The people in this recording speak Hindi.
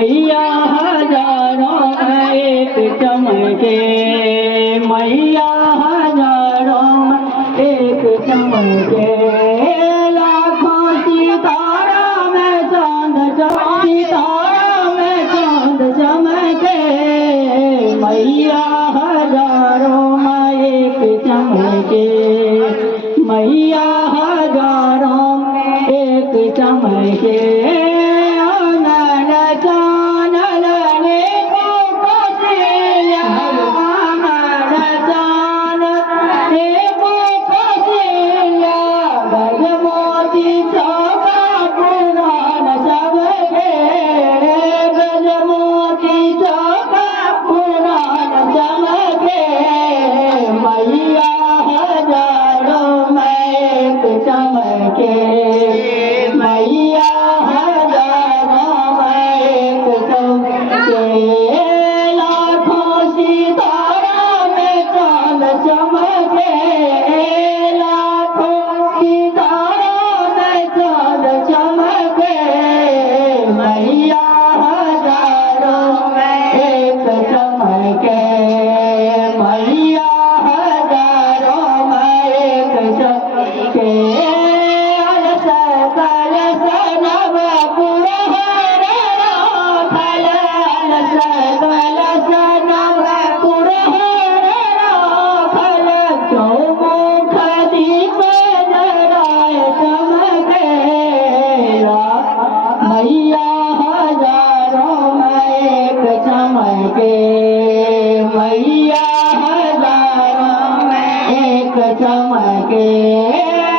मैया हजारों में एक चमके, मैया हजारों में एक चमके, लाखों सितारा में चांद सितारा में चांद चमके, मैया हजारों में एक चमके, मैया हजारों में एक चमके। मैया हजारों में एक चमके।